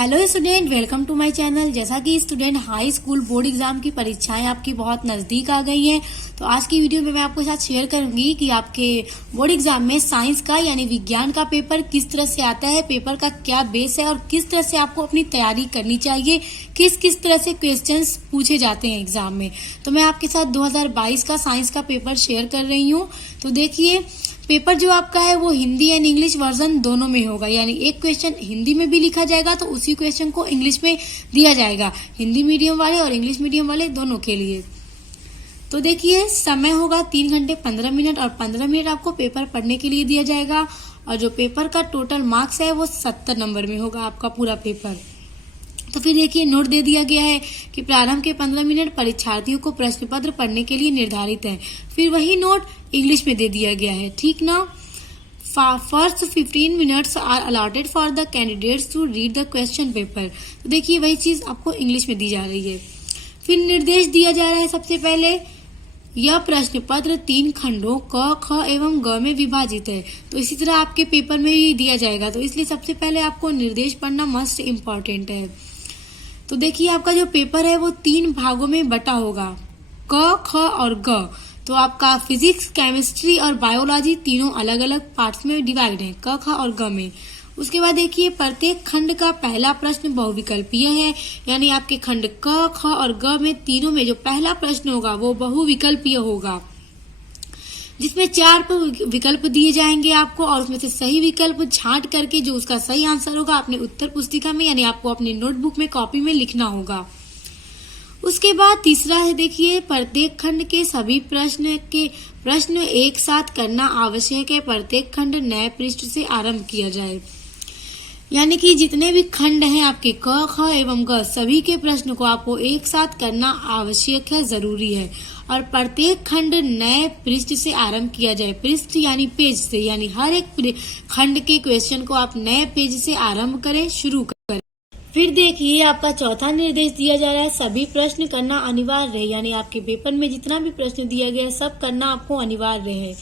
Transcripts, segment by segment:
Hello student, welcome to my channel. जैसा कि student high school board exam की परीक्षाएं आपकी बहुत नजदीक आ गई हैं, तो आज की वीडियो में मैं आपके साथ शेयर करूंगी कि आपके बोर्ड एग्जाम में साइंस का यानी विज्ञान का पेपर किस तरह से आता है, पेपर का क्या बेस है और किस तरह से आपको अपनी तैयारी करनी चाहिए, किस किस तरह से क्वेश्चंस पूछे जाते हैं एग्जाम में। तो मैं आपके साथ 2022 का साइंस का पेपर शेयर कर रही हूँ। तो देखिए, पेपर जो आपका है वो हिंदी एंड इंग्लिश वर्जन दोनों में होगा, यानी एक क्वेश्चन हिंदी में भी लिखा जाएगा तो उसी क्वेश्चन को इंग्लिश में दिया जाएगा, हिंदी मीडियम वाले और इंग्लिश मीडियम वाले दोनों के लिए। तो देखिए, समय होगा 3 घंटे 15 मिनट और 15 मिनट आपको पेपर पढ़ने के लिए दिया जाएगा। और जो पेपर का टोटल मार्क्स है वो 70 नंबर में होगा आपका पूरा पेपर। तो फिर देखिए, नोट दे दिया गया है कि प्रारंभ के 15 मिनट परीक्षार्थियों को प्रश्न पत्र पढ़ने के लिए निर्धारित है। फिर वही नोट इंग्लिश में दे दिया गया है, ठीक ना। First 15 minutes are allotted for the candidates to read the question paper. तो देखिए, वही चीज आपको इंग्लिश में दी जा रही है। फिर निर्देश दिया जा रहा है, सबसे पहले यह प्रश्न पत्र 3 खंडों क, ख एवं ग में विभाजित है। तो इसी तरह आपके पेपर में भी दिया जाएगा, तो इसलिए सबसे पहले आपको निर्देश पढ़ना मस्ट इम्पॉर्टेंट है। तो देखिए, आपका जो पेपर है वो 3 भागों में बटा होगा, क, ख और ग। तो आपका फिजिक्स, केमिस्ट्री और बायोलॉजी तीनों अलग अलग पार्ट्स में डिवाइड है, क, ख और ग में। उसके बाद देखिए, प्रत्येक खंड का पहला प्रश्न बहुविकल्पीय है, यानी आपके खंड क, ख और ग में तीनों में जो पहला प्रश्न होगा वो बहुविकल्पीय होगा, जिसमें 4 विकल्प दिए जाएंगे आपको और उसमें से सही विकल्प छांट करके जो उसका सही आंसर होगा अपने उत्तर पुस्तिका में यानी आपको अपनी नोटबुक में कॉपी में लिखना होगा। उसके बाद तीसरा है, देखिए, प्रत्येक खंड के सभी प्रश्न एक साथ करना आवश्यक है। प्रत्येक खंड नए पृष्ठ से आरंभ किया जाए, यानी कि जितने भी खंड हैं आपके क, ख एवं ग सभी के प्रश्न को आपको एक साथ करना आवश्यक है, जरूरी है। और प्रत्येक खंड नए पृष्ठ से आरंभ किया जाए, पृष्ठ यानी पेज से, यानी हर एक खंड के क्वेश्चन को आप नए पेज से आरंभ करें, शुरू करें। फिर देखिए, आपका चौथा निर्देश दिया जा रहा है, सभी प्रश्न करना अनिवार्य है, यानी आपके पेपर में जितना भी प्रश्न दिया गया है सब करना आपको अनिवार्य है।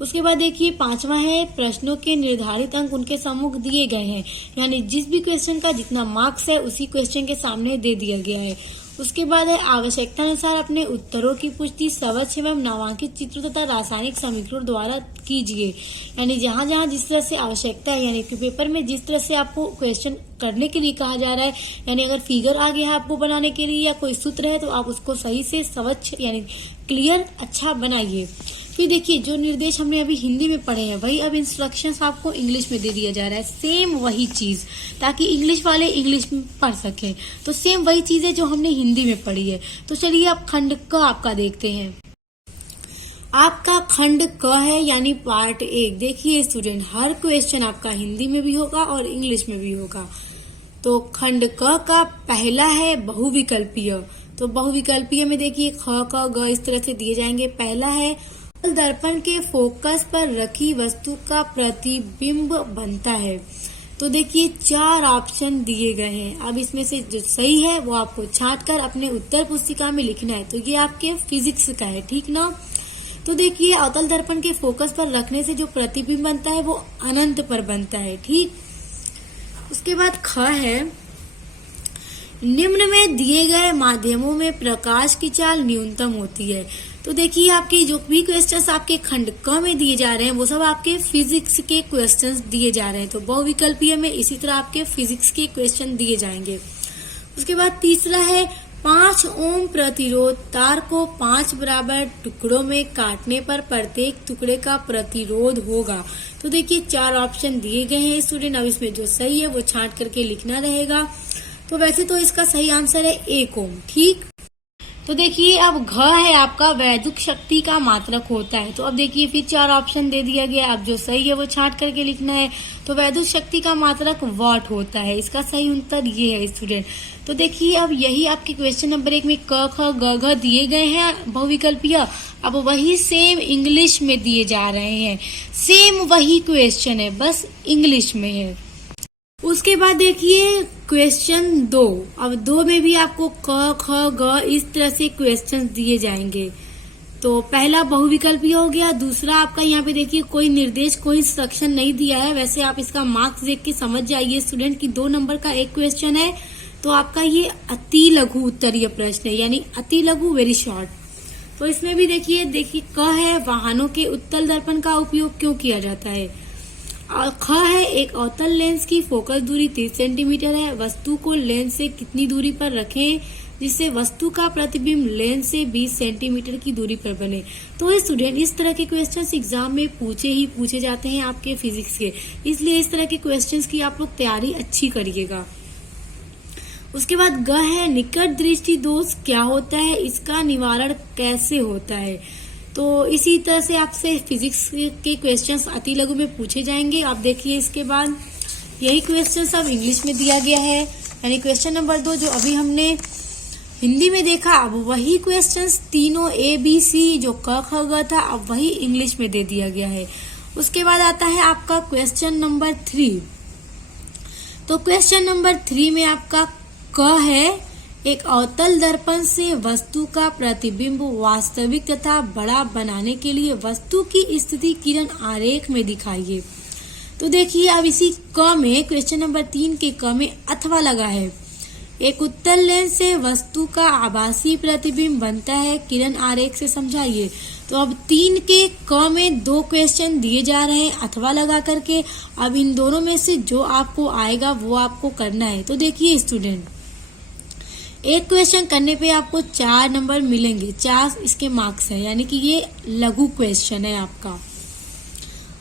उसके बाद देखिए, 5वां है, प्रश्नों के निर्धारित अंक उनके सम्मुख दिए गए हैं, यानी जिस भी क्वेश्चन का जितना मार्क्स है उसी क्वेश्चन के सामने दे दिया गया है। उसके बाद है, आवश्यकता अनुसार अपने उत्तरों की पुष्टि स्वच्छ एवं नामांकित चित्रों तथा रासायनिक समीकरण द्वारा कीजिए, यानी जहां जहां जिस तरह से आवश्यकता है, यानी कि पेपर में जिस तरह से आपको क्वेश्चन करने के लिए कहा जा रहा है, यानी अगर फिगर आ गया है आपको बनाने के लिए या कोई सूत्र है तो आप उसको सही से स्वच्छ यानी क्लियर अच्छा बनाइए। फिर देखिए, जो निर्देश हमने अभी हिंदी में पढ़े हैं वही अब इंस्ट्रक्शंस आपको इंग्लिश में दे दिया जा रहा है, सेम वही चीज, ताकि इंग्लिश वाले इंग्लिश में पढ़ सकें। तो सेम वही चीज है जो हमने हिंदी में पढ़ी है। तो चलिए आप खंड क आपका देखते हैं। आपका खंड क है, यानी पार्ट 1। देखिए स्टूडेंट, हर क्वेश्चन आपका हिंदी में भी होगा और इंग्लिश में भी होगा। तो खंड क का पहला है बहुविकल्पीय। तो बहुविकल्पीय में देखिए, ख, क, ग इस तरह से दिए जाएंगे। पहला है, दर्पण के फोकस पर रखी वस्तु का प्रतिबिंब बनता है। तो देखिए, 4 ऑप्शन दिए गए हैं। अब इसमें से जो सही है वो आपको छांट कर अपने उत्तर पुस्तिका में लिखना है। तो ये आपके फिजिक्स का है, ठीक ना। तो देखिए, अवतल दर्पण के फोकस पर रखने से जो प्रतिबिंब बनता है वो अनंत पर बनता है, ठीक। उसके बाद ख है, निम्न में दिए गए माध्यमों में प्रकाश की चाल न्यूनतम होती है। तो देखिए, आपके जो भी क्वेश्चंस आपके खंड क में दिए जा रहे हैं वो सब आपके फिजिक्स के क्वेश्चंस दिए जा रहे हैं। तो बहुविकल्पीय में इसी तरह आपके फिजिक्स के क्वेश्चन दिए जाएंगे। उसके बाद तीसरा है, 5 ओम प्रतिरोध तार को 5 बराबर टुकड़ों में काटने पर प्रत्येक टुकड़े का प्रतिरोध होगा। तो देखिए, 4 ऑप्शन दिए गए हैं स्टूडेंट। अब इसमें जो सही है वो छांट करके लिखना रहेगा। तो वैसे तो इसका सही आंसर है 1 ओम, ठीक। तो देखिए, अब घ है आपका वैद्युत शक्ति का मात्रक होता है। तो अब देखिए, फिर 4 ऑप्शन दे दिया गया। अब जो सही है वो छांट करके लिखना है। तो वैद्युत शक्ति का मात्रक वॉट होता है, इसका सही उत्तर ये है स्टूडेंट। तो देखिए, अब यही आपके क्वेश्चन नंबर 1 में क, ख, ग, घ दिए गए हैं बहुविकल्पीय। अब वही सेम इंग्लिश में दिए जा रहे हैं, सेम वही क्वेश्चन है, बस इंग्लिश में है। उसके बाद देखिए, क्वेश्चन 2। अब 2 में भी आपको क, ख, ग इस तरह से क्वेश्चन दिए जाएंगे। तो पहला बहुविकल्पीय हो गया। दूसरा आपका यहाँ पे देखिए कोई निर्देश, कोई इंस्ट्रक्शन नहीं दिया है। वैसे आप इसका मार्क्स देख के समझ जाइए स्टूडेंट की 2 नंबर का एक क्वेश्चन है, तो आपका ये अति लघु उत्तरीय प्रश्न है, यानी अति लघु वेरी शॉर्ट। तो इसमें भी देखिए क है वाहनों के उत्तल दर्पण का उपयोग क्यों किया जाता है, और ख है एक अवतल लेंस की फोकस दूरी 30 सेंटीमीटर है, वस्तु को लेंस से कितनी दूरी पर रखें जिससे वस्तु का प्रतिबिंब लेंस से 20 सेंटीमीटर की दूरी पर बने। तो स्टूडेंट इस तरह के क्वेश्चंस एग्जाम में पूछे जाते हैं आपके फिजिक्स के, इसलिए इस तरह के क्वेश्चंस की आप लोग तैयारी अच्छी करिएगा। उसके बाद ग है निकट दृष्टि दोष क्या होता है, इसका निवारण कैसे होता है। तो इसी तरह से आपसे फिजिक्स के क्वेश्चंस अति लघु में पूछे जाएंगे। आप देखिए इसके बाद यही क्वेश्चंस अब इंग्लिश में दिया गया है, यानी क्वेश्चन नंबर 2 जो अभी हमने हिंदी में देखा, अब वही क्वेश्चंस तीनों ABC जो क ख ग था अब वही इंग्लिश में दे दिया गया है। उसके बाद आता है आपका क्वेश्चन नंबर 3। तो क्वेश्चन नंबर 3 में आपका क है एक अवतल दर्पण से वस्तु का प्रतिबिंब वास्तविक तथा बड़ा बनाने के लिए वस्तु की स्थिति किरण आरेख में दिखाइए। तो देखिए अब इसी क में क्वेश्चन नंबर 3 के क में अथवा लगा है। एक उत्तल लेंस से वस्तु का आभासी प्रतिबिंब बनता है, किरण आरेख से समझाइए। तो अब 3 के क में 2 क्वेश्चन दिए जा रहे हैं अथवा लगा करके। अब इन दोनों में से जो आपको आएगा वो आपको करना है। तो देखिए स्टूडेंट, एक क्वेश्चन करने पे आपको 4 नंबर मिलेंगे, 4 इसके मार्क्स है, यानी कि ये लघु क्वेश्चन है आपका।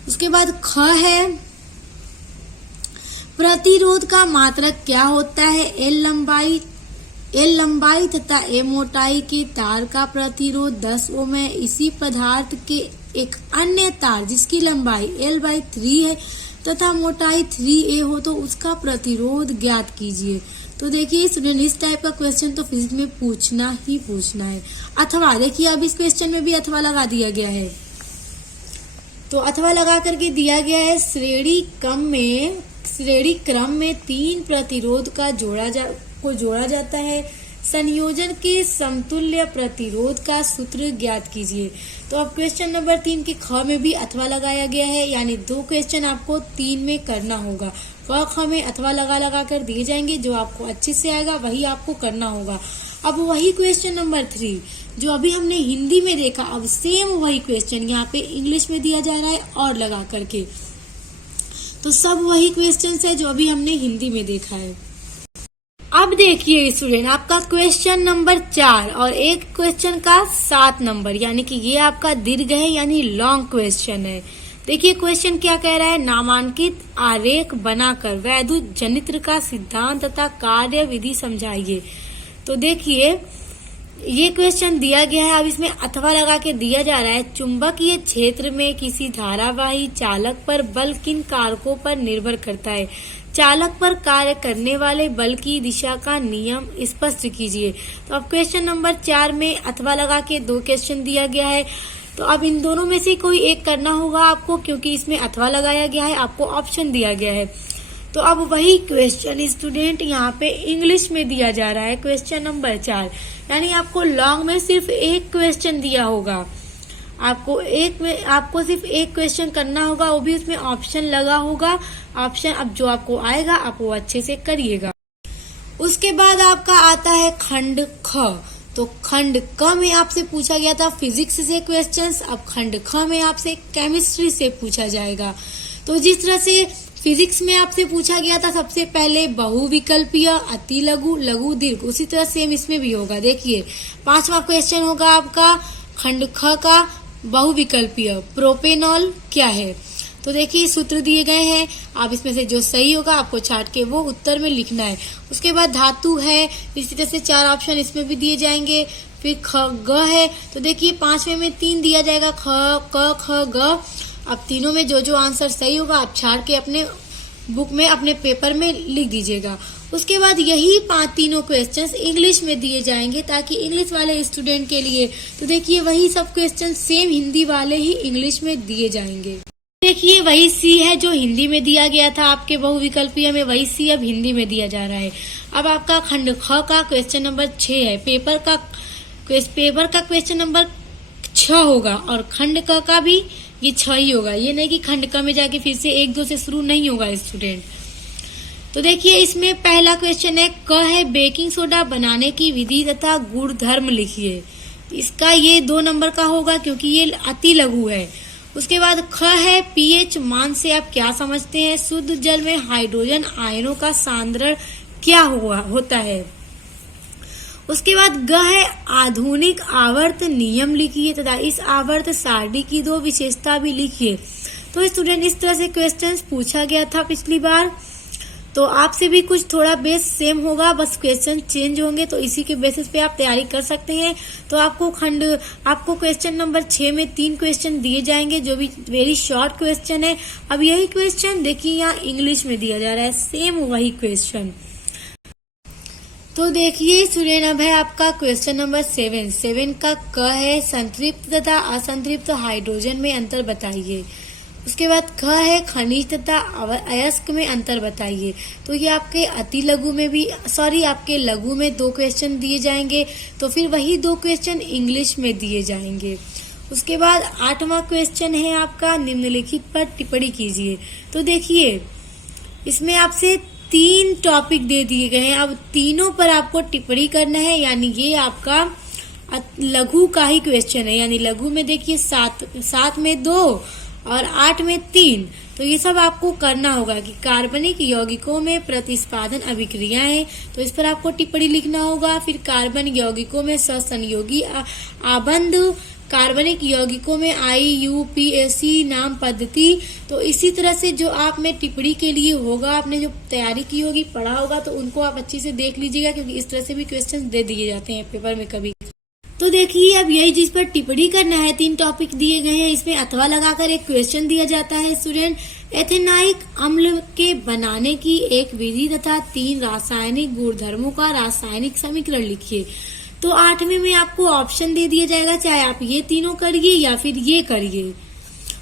उसके बाद ख है प्रतिरोध का मात्रक क्या होता है, एल लंबाई तथा ए मोटाई के तार का प्रतिरोध 10 ओम है। इसी पदार्थ के एक अन्य तार जिसकी लंबाई L/3 है तथा मोटाई 3a हो तो उसका प्रतिरोध ज्ञात कीजिए। तो देखिए स्टूडेंट इस टाइप का क्वेश्चन तो फिजिक्स में पूछना है। अथवा देखिए अब इस क्वेश्चन में भी अथवा लगा दिया गया है। तो अथवा लगा करके दिया गया है श्रेणी क्रम में 3 प्रतिरोध का जोड़ा जाता है। संयोजन के समतुल्य प्रतिरोध का सूत्र ज्ञात कीजिए। तो अब क्वेश्चन नंबर 3 के ख में भी अथवा लगाया गया है, यानी 2 क्वेश्चन आपको 3 में करना होगा। क ख में अथवा लगा कर दिए जाएंगे, जो आपको अच्छे से आएगा वही आपको करना होगा। अब वही क्वेश्चन नंबर 3 जो अभी हमने हिंदी में देखा, अब सेम वही क्वेश्चन यहाँ पे इंग्लिश में दिया जा रहा है और लगा करके। तो सब वही क्वेश्चन है जो अभी हमने हिंदी में देखा है। अब देखिए स्टूडेंट आपका क्वेश्चन नंबर 4 और एक क्वेश्चन का 7 नंबर, यानी कि ये आपका दीर्घ है यानी लॉन्ग क्वेश्चन है। देखिए क्वेश्चन क्या कह रहा है, नामांकित आरेख बनाकर वैद्युत जनित्र का सिद्धांत तथा कार्य विधि समझाइए। तो देखिए ये क्वेश्चन दिया गया है, अब इसमें अथवा लगा के दिया जा रहा है चुंबकीय क्षेत्र में किसी धारावाही चालक पर बल किन कारकों पर निर्भर करता है, चालक पर कार्य करने वाले बल की दिशा का नियम स्पष्ट कीजिए। तो अब क्वेश्चन नंबर 4 में अथवा लगा के 2 क्वेश्चन दिया गया है। तो अब इन दोनों में से कोई एक करना होगा आपको, क्योंकि इसमें अथवा लगाया गया है, आपको ऑप्शन दिया गया है। तो अब वही क्वेश्चन स्टूडेंट यहाँ पे इंग्लिश में दिया जा रहा है क्वेश्चन नंबर 4, यानी आपको लॉन्ग में सिर्फ एक क्वेश्चन दिया होगा, आपको सिर्फ एक क्वेश्चन करना होगा, वो भी उसमें ऑप्शन लगा होगा। ऑप्शन अब जो आपको आएगा आप वो अच्छे से करिएगा। उसके बाद आपका आता है खंड ख। तो खंड क में आपसे पूछा गया था फिजिक्स से क्वेश्चंस, अब खंड ख में आपसे केमिस्ट्री से पूछा जाएगा। तो जिस तरह से फिजिक्स में आपसे पूछा गया था सबसे पहले बहुविकल्पीय, अति लघु, लघु दीर्घ, उसी तरह सेम इसमें भी होगा। देखिए 5वां क्वेश्चन होगा आपका खंड ख का बहुविकल्पीय, प्रोपेनॉल क्या है। तो देखिए सूत्र दिए गए हैं, आप इसमें से जो सही होगा आपको छाट के वो उत्तर में लिखना है। उसके बाद धातु है, इसी तरह से 4 ऑप्शन इसमें भी दिए जाएंगे। फिर ग है, तो देखिए 5वें में 3 दिया जाएगा, ख क ख ग। अब तीनों में जो जो आंसर सही होगा आप छाट के अपने बुक में अपने पेपर में लिख दीजिएगा। उसके बाद यही 3 क्वेश्चंस इंग्लिश में दिए जाएंगे ताकि इंग्लिश वाले स्टूडेंट के लिए, तो देखिए वही सब क्वेश्चन सेम हिंदी वाले ही इंग्लिश में दिए जाएंगे। देखिए वही सी है जो हिंदी में दिया गया था आपके बहुविकल्पीय में, वही सी अब हिंदी में दिया जा रहा है। अब आपका खंड ख का क्वेश्चन नंबर 6 है, पेपर का क्वेश्चन नंबर 6 छ होगा और खंड क का भी ये छ ही होगा। ये नहीं कि खंड क में जाके फिर से 1 2 से शुरू नहीं होगा स्टूडेंट। तो देखिए इसमें पहला क्वेश्चन है क है बेकिंग सोडा बनाने की विधि तथा गुणधर्म लिखिए। इसका ये 2 नंबर का होगा क्योंकि ये अति लघु है। उसके बाद ख है पीएच मान से आप क्या समझते हैं? शुद्ध जल में हाइड्रोजन आयनों का सांद्रण क्या होता है। उसके बाद ग है आधुनिक आवर्त नियम लिखिए तथा इस आवर्त सारणी की 2 विशेषता भी लिखिए। तो स्टूडेंट इस तरह से क्वेश्चंस पूछा गया था पिछली बार, तो आपसे भी कुछ थोड़ा बेस सेम होगा, बस क्वेश्चन चेंज होंगे। तो इसी के बेसिस पे आप तैयारी कर सकते हैं। तो आपको क्वेश्चन नंबर 6 में 3 क्वेश्चन दिए जाएंगे जो भी वेरी शॉर्ट क्वेश्चन है। अब यही क्वेश्चन देखिए यहाँ इंग्लिश में दिया जा रहा है, सेम वही क्वेश्चन। तो देखिए स्टूडेंट अब है आपका क्वेश्चन नंबर 7 का क है संतृप्त तथा असंतृप्त हाइड्रोजन में अंतर बताइए। उसके बाद ख है खनिज तथा अयस्क में अंतर बताइए। तो ये आपके आपके लघु में 2 क्वेश्चन दिए जाएंगे, तो फिर वही 2 क्वेश्चन इंग्लिश में दिए जाएंगे। उसके बाद 8वां क्वेश्चन है आपका निम्नलिखित पर टिप्पणी कीजिए। तो देखिए इसमें आपसे 3 टॉपिक दे दिए गए हैं, अब तीनों पर आपको टिप्पणी करना है, यानी ये आपका लघु का ही क्वेश्चन है। यानी लघु में देखिए 7 में 2 और 8 में 3। तो ये सब आपको करना होगा कि कार्बनिक यौगिकों में प्रतिस्पादन अभिक्रियाएं, तो इस पर आपको टिप्पणी लिखना होगा। फिर कार्बन यौगिकों में सहसंयोगी आबंध, कार्बनिक यौगिकों में IUPAC नाम पद्धति। तो इसी तरह से जो आप में टिप्पणी के लिए होगा, आपने जो तैयारी की होगी, पढ़ा होगा, तो उनको आप अच्छे से देख लीजिएगा क्योंकि इस तरह से भी क्वेश्चन दे दिए जाते हैं पेपर में कभी। तो देखिए अब यही जिस पर टिप्पणी करना है, 3 टॉपिक दिए गए हैं, इसमें अथवा लगाकर एक क्वेश्चन दिया जाता है स्टूडेंट। एथेनाइक अम्ल के बनाने की एक विधि तथा 3 रासायनिक गुणधर्मों का रासायनिक समीकरण लिखिए। तो 8वें में आपको ऑप्शन दे दिया जाएगा, चाहे आप ये तीनों करिए या फिर ये करिए।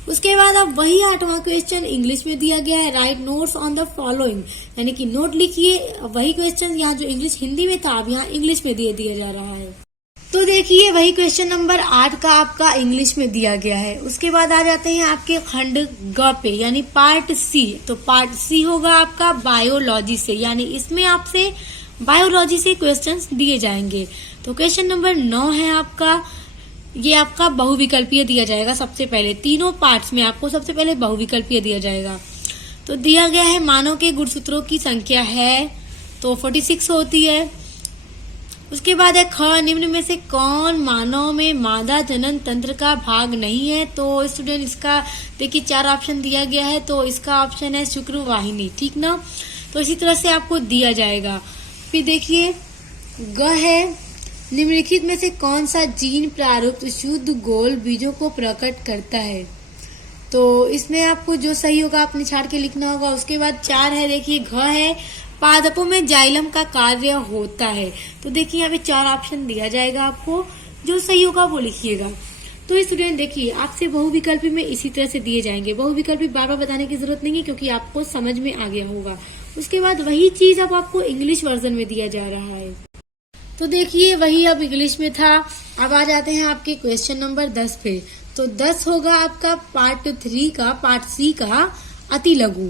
उसके बाद अब वही 8वां क्वेश्चन इंग्लिश में दिया गया है, right notes on the following, यानी कि नोट लिखिए। वही क्वेश्चन यहाँ जो इंग्लिश हिंदी में था अब यहाँ इंग्लिश में दिया जा रहा है। तो देखिए वही क्वेश्चन नंबर 8 का आपका इंग्लिश में दिया गया है। उसके बाद आ जाते हैं आपके खंड ग पे, यानी पार्ट सी। तो पार्ट सी होगा आपका बायोलॉजी से, यानी इसमें आपसे बायोलॉजी से क्वेश्चंस दिए जाएंगे। तो क्वेश्चन नंबर 9 है आपका, ये आपका बहुविकल्पीय दिया जाएगा। सबसे पहले तीनों पार्ट्स में आपको सबसे पहले बहुविकल्पीय दिया जाएगा। तो दिया गया है मानव के गुणसूत्रों की संख्या है, तो 46 होती है। उसके बाद है ख, निम्न में से कौन मानव में मादा जनन तंत्र का भाग नहीं है। तो स्टूडेंट इसका देखिए 4 ऑप्शन दिया गया है, तो इसका ऑप्शन है शुक्र वाहिनी, ठीक ना। तो इसी तरह से आपको दिया जाएगा। फिर देखिए ग है, निम्नलिखित में से कौन सा जीन प्रारूप शुद्ध गोल बीजों को प्रकट करता है। तो इसमें आपको जो सही होगा आपने छाड़ के लिखना होगा। उसके बाद 4 है, देखिए घ है, पादपों में जाइलम का कार्य होता है। तो देखिए यहाँ पे 4 ऑप्शन दिया जाएगा, आपको जो सही होगा वो लिखिएगा। तो स्टूडेंट देखिए आपसे बहुविकल्पी में इसी तरह से दिए जाएंगे। बहुविकल्पी बार बार बताने की जरूरत नहीं है क्योंकि आपको समझ में आ गया होगा। उसके बाद वही चीज अब आपको इंग्लिश वर्जन में दिया जा रहा है। तो देखिए वही अब इंग्लिश में था। अब आ जाते हैं आपके क्वेश्चन नंबर 10 पे। तो 10 होगा आपका पार्ट सी का अति लघु।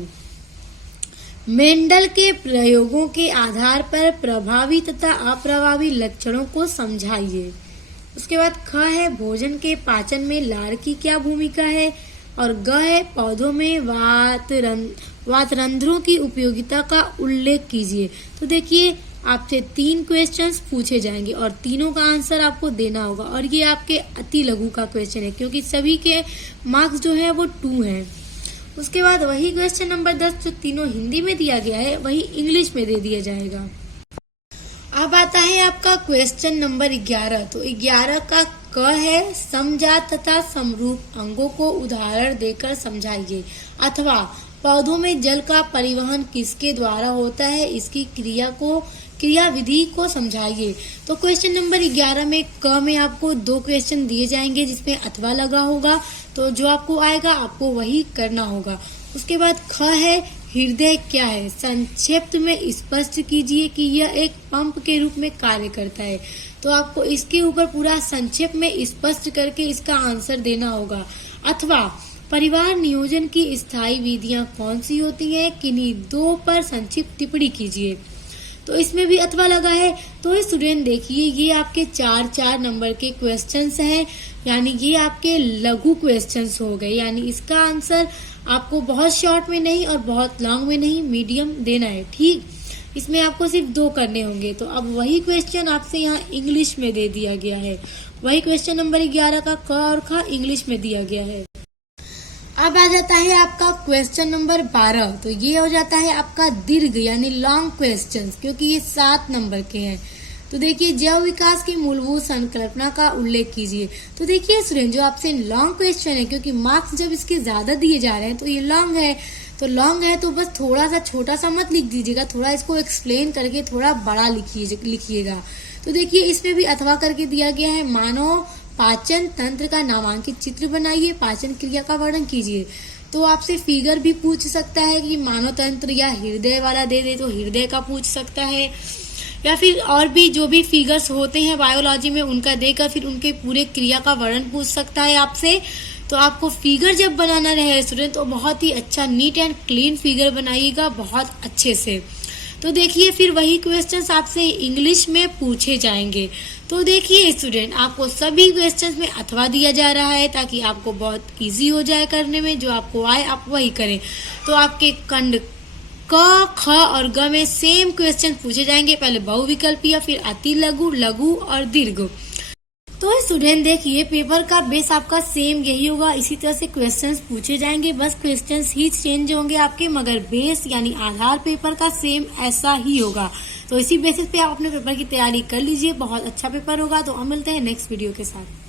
मेंडल के प्रयोगों के आधार पर प्रभावी तथा अप्रभावी लक्षणों को समझाइए। उसके बाद ख है, भोजन के पाचन में लार की क्या भूमिका है। और ग है, पौधों में वातरंध्रों की उपयोगिता का उल्लेख कीजिए। तो देखिए आपसे 3 क्वेश्चंस पूछे जाएंगे और तीनों का आंसर आपको देना होगा। और ये आपके अति लघु का क्वेश्चन है क्योंकि सभी के मार्क्स जो है वो 2 हैं। उसके बाद वही क्वेश्चन नंबर 10 जो तीनों हिंदी में दिया गया है वही इंग्लिश में दे दिया जाएगा। अब आता है आपका क्वेश्चन नंबर 11। तो 11 का क है, समजात तथा समरूप अंगों को उदाहरण देकर समझाइए। अथवा पौधों में जल का परिवहन किसके द्वारा होता है, इसकी क्रिया विधि को समझाइए। तो क्वेश्चन नंबर 11 में क में आपको 2 क्वेश्चन दिए जाएंगे जिसमें अथवा लगा होगा। तो जो आपको आएगा आपको वही करना होगा। उसके बाद ख है, हृदय क्या है? संक्षिप्त में स्पष्ट कीजिए कि यह एक पंप के रूप में कार्य करता है। तो आपको इसके ऊपर पूरा संक्षेप में स्पष्ट करके इसका आंसर देना होगा। अथवा परिवार नियोजन की स्थायी विधियां कौन सी होती हैं? किन्हीं दो पर संक्षिप्त टिप्पणी कीजिए। तो इसमें भी अथवा लगा है। तो स्टूडेंट देखिए, ये आपके 4-4 नंबर के क्वेश्चंस हैं, यानी ये आपके लघु क्वेश्चंस हो गए। यानी इसका आंसर आपको बहुत शॉर्ट में नहीं और बहुत लॉन्ग में नहीं, मीडियम देना है। ठीक, इसमें आपको सिर्फ 2 करने होंगे। तो अब वही क्वेश्चन आपसे यहाँ इंग्लिश में दे दिया गया है। वही क्वेश्चन नंबर 11 का क और ख इंग्लिश में दिया गया है। अब आ जाता है आपका क्वेश्चन नंबर 12। तो ये हो जाता है आपका दीर्घ यानी लॉन्ग क्वेश्चंस, क्योंकि ये 7 नंबर के हैं। तो देखिए, जैव विकास की मूलभूत संकल्पना का उल्लेख कीजिए। तो देखिए स्टूडेंट, जो आपसे लॉन्ग क्वेश्चन है, क्योंकि मार्क्स जब इसके ज्यादा दिए जा रहे हैं तो ये लॉन्ग है। तो लॉन्ग है तो बस थोड़ा सा छोटा सा मत लिख दीजिएगा, थोड़ा इसको एक्सप्लेन करके थोड़ा बड़ा लिखिएगा। तो देखिए, इसमें भी अथवा करके दिया गया है। मानव पाचन तंत्र का नामांकित चित्र बनाइए, पाचन क्रिया का वर्णन कीजिए। तो आपसे फिगर भी पूछ सकता है कि मानव तंत्र या हृदय वाला दे दे तो हृदय का पूछ सकता है, या फिर और भी जो भी फिगर्स होते हैं बायोलॉजी में उनका देकर फिर उनके पूरे क्रिया का वर्णन पूछ सकता है आपसे। तो आपको फिगर जब बनाना रहे स्टूडेंट, तो बहुत ही अच्छा नीट एंड क्लीन फिगर बनाइएगा, बहुत अच्छे से। तो देखिए, फिर वही क्वेश्चंस आपसे इंग्लिश में पूछे जाएंगे। तो देखिए स्टूडेंट, आपको सभी क्वेश्चंस में अथवा दिया जा रहा है ताकि आपको बहुत इजी हो जाए करने में। जो आपको आए आप वही करें। तो आपके खंड क, ख और ग में सेम क्वेश्चन पूछे जाएंगे। पहले बहुविकल्पीय, फिर अति लघु, लघु और दीर्घ। तो स्टूडेंट देखिए, पेपर का बेस आपका सेम यही होगा, इसी तरह से क्वेश्चंस पूछे जाएंगे। बस क्वेश्चंस ही चेंज होंगे आपके, मगर बेस यानी आधार पेपर का सेम ऐसा ही होगा। तो इसी बेसिस पे आप अपने पेपर की तैयारी कर लीजिए, बहुत अच्छा पेपर होगा। तो हम मिलते हैं नेक्स्ट वीडियो के साथ।